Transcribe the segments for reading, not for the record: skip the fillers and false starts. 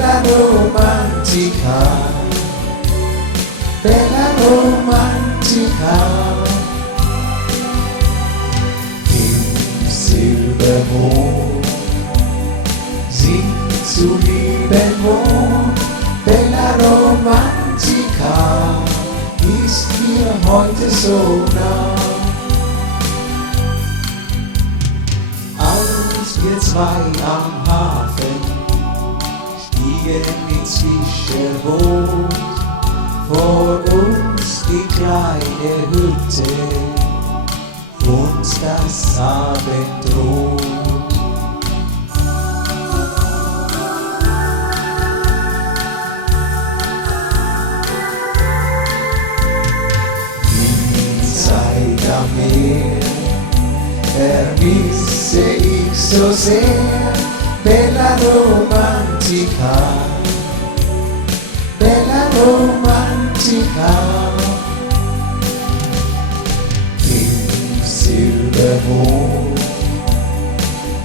bella romantica, bella romantica. Im Silbermond singt zu lieben Mond, bella romantica, ist mir heute so nah. Als wir zwei am Hafen stiegen ins Fischerboot, vor uns die kleine Hütte und das Abendrot. Am Meer vermisse ich so sehr, bella romantica, bella romantica. Im Silbermond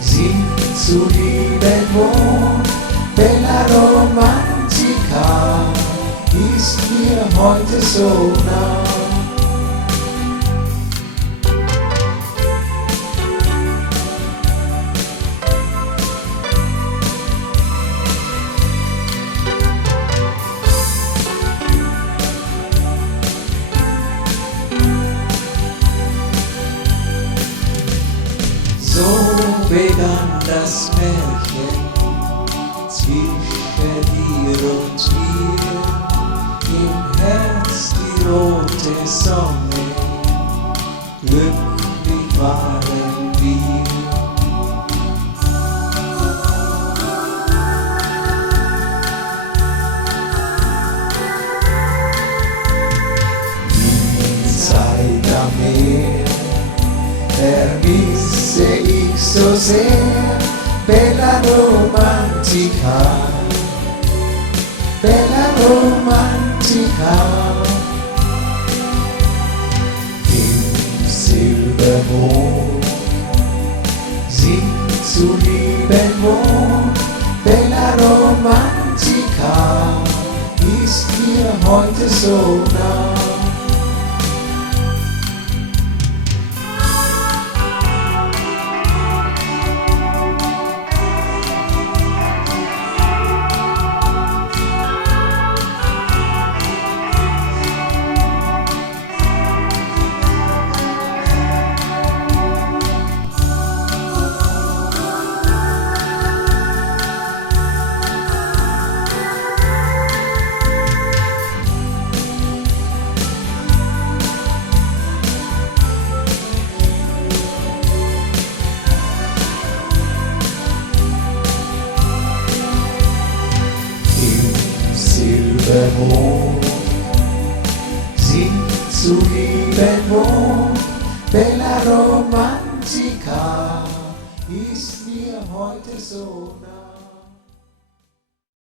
singt zu lieben Mond, bella romantica, ist mir heute so nah. So begann das Märchen zwischen dir und mir, im Herz die rote Sonne, glücklich waren wir. Die Zeit am Meer vermisse ich so sehr, bella romantica, bella romantica. Im Silbermond singt zu lieben Mond, bella romantica, ist mir heute so nah. Silbermond singt zu lieben Mond, bella romantica, ist mir heute so nah.